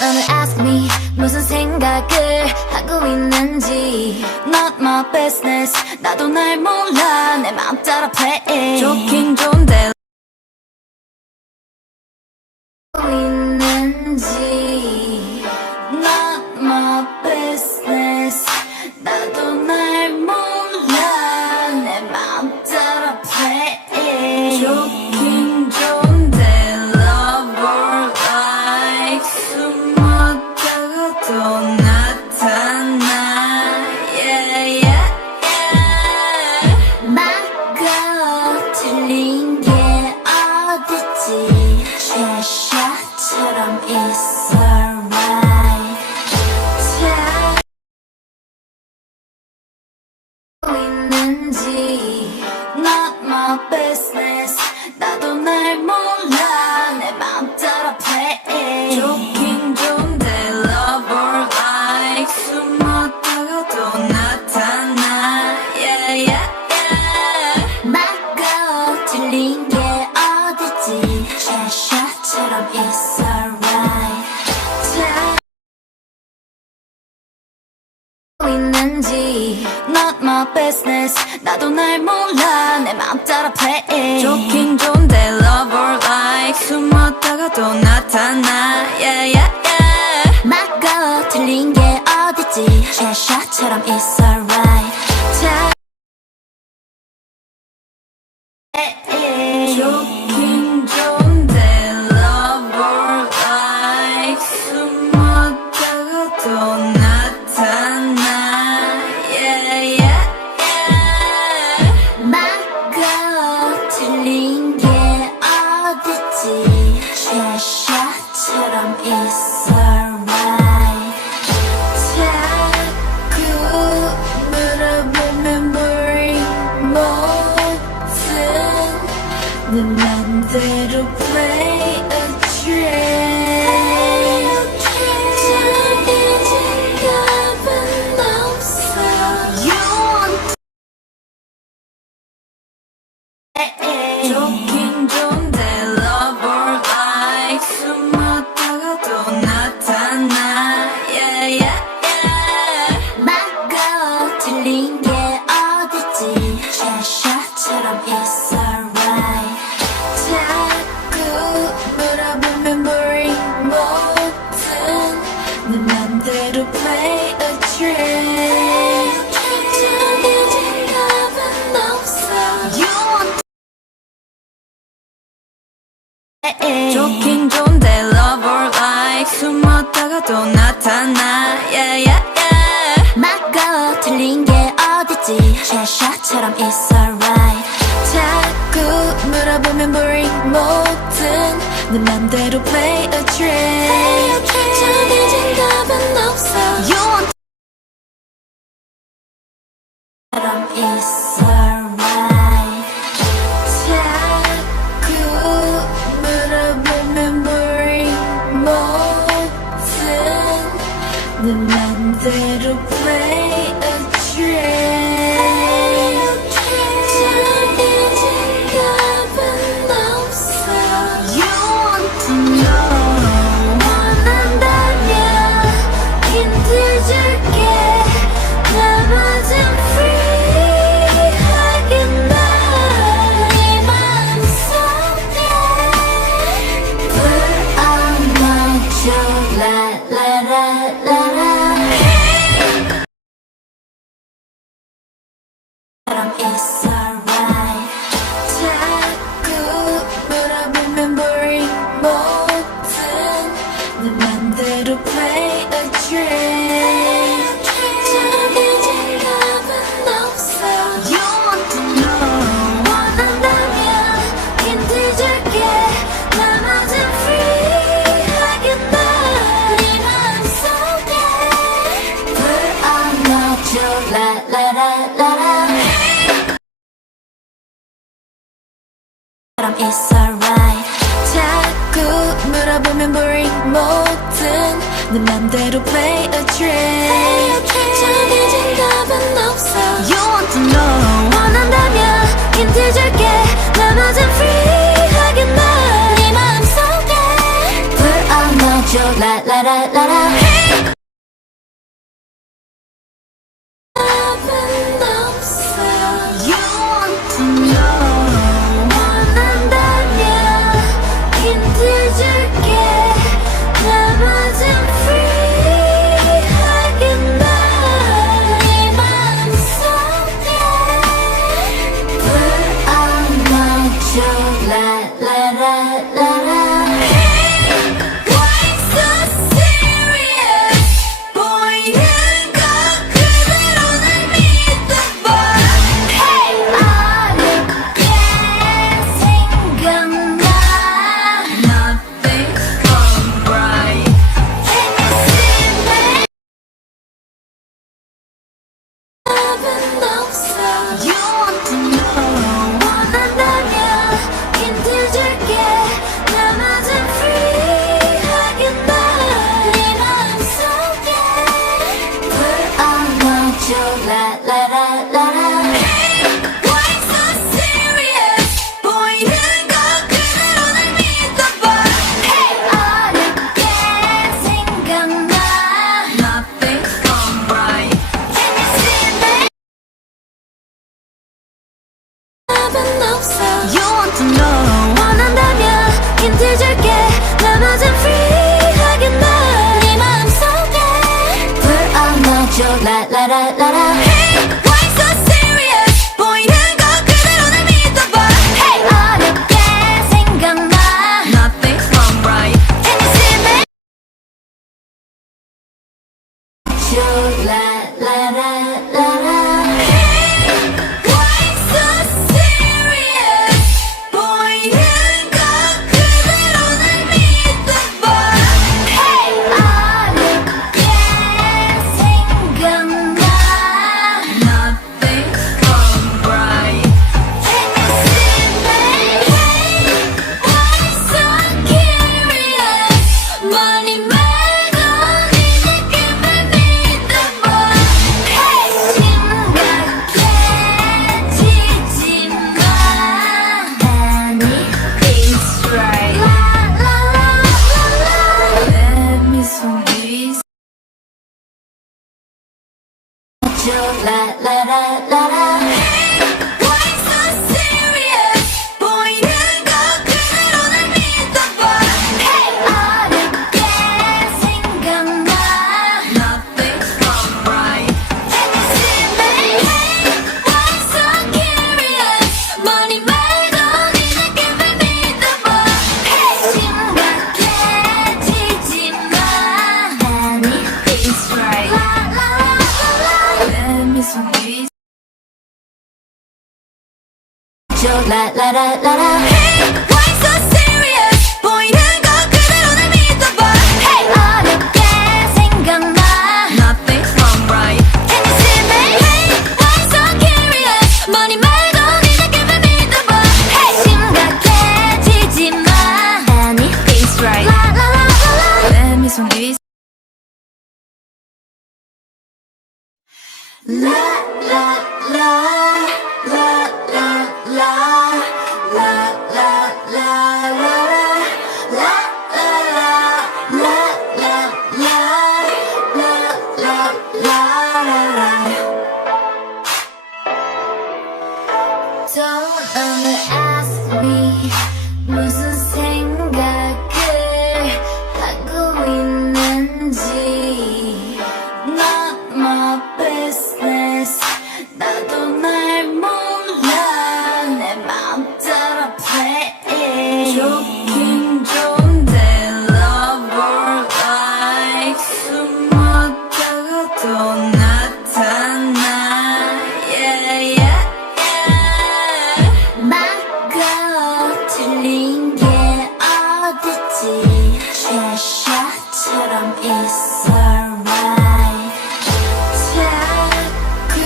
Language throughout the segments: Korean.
Don't ask me 무슨 생각을 하고 있는지 Not my business 나도 날 몰라 내 맘 따라 play 좋긴 좋은데 하고 있는지 Not my business 나도 날 몰라 내 맘 따라 play 좋긴 좋은데 lover like 숨었다가 또 나타나 yeah, yeah, yeah. 막아 틀린 게 어딨지 Cheshire처럼 it's alright 하고 있는지 Not my business 나도 날 몰라 내 맘 따라 play 좋긴 좋은데 lover like 숨었다가 또 나타나 yeah, yeah, yeah. 막아 틀린 게 어딨지 Cheshire처럼 it's alright 하고 있는지 Not my business 나도 날 몰라 내 맘 따라 play 좋긴 좋은데 lover like 숨었다가 또 나타나 yeah, yeah, yeah. 막아 틀린 게 어딨지 Cheshire처럼 it's alright 좋긴 좋은데 lover like 숨었다가 또 나타나 yeah, yeah, yeah. 막아 틀린 게 어딨지 Cheshire처럼 play a trick 정해진 답은 없어 You want 사람 is alright 자꾸 물어보면 boring 뭐든 내 맘대로 play a trick 정해진 답은 없어 You want to know 원한다면 힌트 줄게 나머진 free 하겠나 네 마음속에 불 안아줘 라라라라라 사람 is alright 자꾸 물어보면 boring 뭐든 내 맘대로 play a trick 정해진 답은 없어 You want to know 원한다면 힌트 줄게 나머진 free 하겠나 네 마음속에 불 안아줘 라라라라라 사람 is alright 자꾸 물어보면 boring 뭐든 내 맘대로 play a trick 정해진 답은 없어 You want to know 원한다면 힌트 줄게 나머진 free 하겠나 네 마음속에 불 안아줘 라라라라라 답은 없어 You want to know 원한다면 힌트 줄게 나머진 free 하겠나 네 마음속에 불 안아줘 라라라라라 Why so serious 보이는 것 그대로 날 믿어봐 Hey 어렵게 생각나 Nothing alright Can you see me 답은 없어 You want to know 원한다면 힌트 줄게 나머진 free 하겠나 네 마음속에 불 안아줘 라라라라라 Why so serious 보이는 것 그대로 날 믿어봐 Hey 어렵게 생각나 Nothing alright Can you see me 답은 없어 You want to know 원한다면 힌트 줄게 나머진 free 하겠나 네 마음속에 불 안아줘 라라라라라 Why so serious 보이는 것 그대로 날 믿어봐 Hey 어렵게 생각나 Nothing alright Can you see me 줘 라라라라라 Why so serious 보이는 것 그대로 날 믿어봐 Hey 어렵게 생각나 Nothing alright Can you see me Why so curious money 말고 네 느낌을 믿어봐 Hey 심각해지지 마 Anything's right 라라라라라 Let me 속이 줘 라라라라라 Why so serious 보이는 것 그대로 날 믿어봐 Hey 어렵게 생각나 Nothing alright Can you see me Why so curious money 말고 네 느낌을 믿어봐 Hey 심각해지지 마 Anything's right Let me 속이 줘 라라라라라 Why so serious 보이는 것 그대로 Don't underask me 무슨 생각을 하고 있는지 Not my business 나도 날 몰라 내 맘 따라 play 좋긴 좋은데 love or like 숨었다가 또 나타나 yeah yeah 막아 틀린 게 어딨지 Cheshire처럼 it's alright 자꾸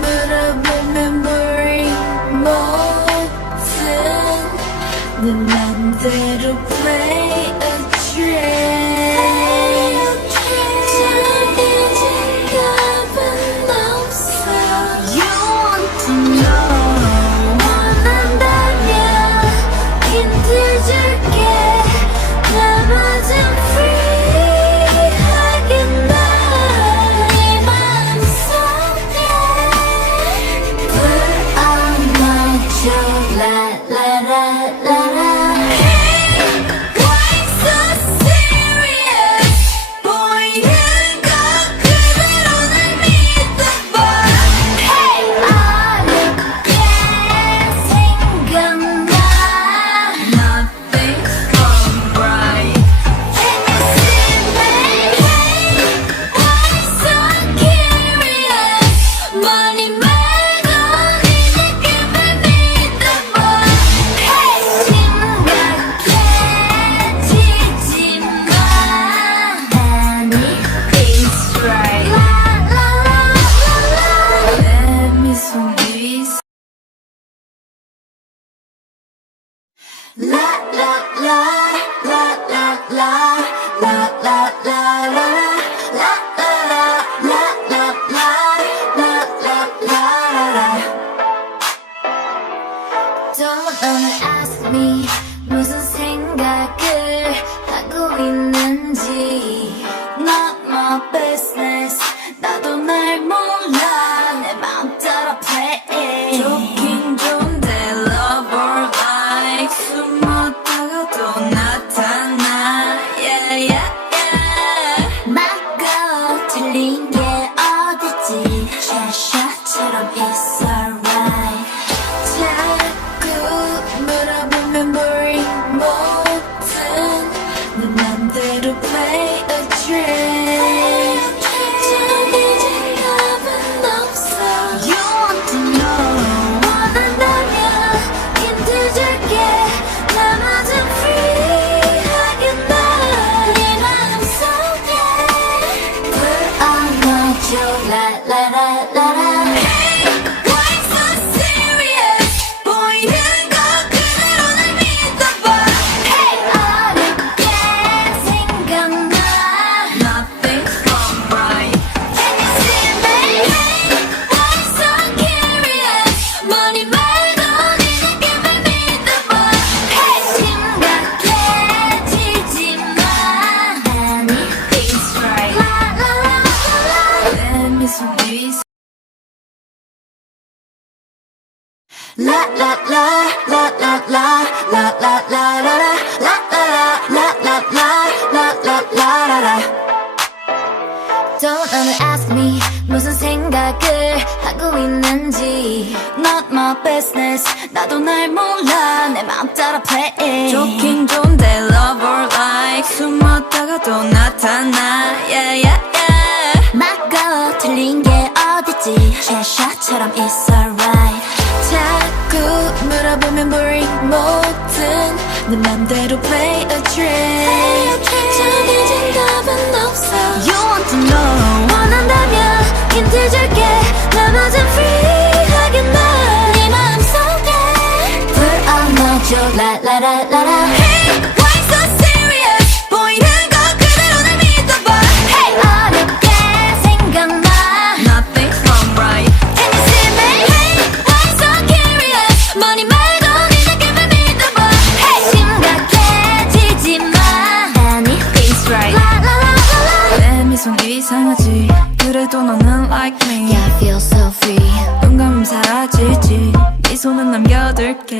물어보면 boring 뭐든 내 맘대로 play a track 정해진 값은 없어 You want to know 원한다면 힌트 줄게 나머진 free 하겠나 네 마음속에 Put on my joke 라라라라라 Hey, why so serious 보이는 것 그대로 날 믿어봐 Hey, 어렵게 생각나 Nothing's gone right Can you see me? Hey, why so curious money 말고 네 느낌을 믿어봐 Hey, 심각해지지 마 Anything's right 라라라라라 내 미소 미소 La la la la la la la la la la la Don't ask me 무슨 생각을 하고 있는지 Not my business 나도 날 몰라 내 맘 따라 play 좋긴 좋은데 love or like 숨었다가 또 나타나 yeah yeah yeah 막아 틀린 게 어딨지 Cheshire처럼 it's alright 자꾸 물어보면 boring 뭐든 내 맘대로 play a track 정해진 값은 없어 You want to know 원한다면 힌트 줄게 나머진 free 하겠나 네 마음속에 Put on my joke 라라라라라 Hey, why so serious 보이는 것 그대로 날 믿어봐 Hey, 어렵게 생각나 Nothing's gone right Can you see me? Hey, why so curious money 말고 네 느낌을 믿어봐 Hey, 심각해지지 마 Anything's right 라라라라라 내 미소 미소 La la la la la la la la la la la la la la la la la la Don't underask me 무슨 생각을 하고 있는지 Not my business 나도 날 몰라 내 맘 따라 play 좋긴 좋은데 love or like 숨었다가 또 나타나 yeah yeah yeah 막아 틀린 게 어딨지 Cheshire처럼 it's alright 자꾸 물어보면 boring 뭐든 내 맘대로 play a track 정해진 답은 없어 You want to know 원한다면 힌트 줄게 나머진 free 하겠나 네 마음속에 Put on my joke 라라라라라 Hey, why so serious 보이는 것 그대로 날 믿어봐 Hey, 어렵게 생각나 Nothing's 그래도 너는 like me Yeah I feel so free 눈 감으면 사라지지 미소는 남겨둘게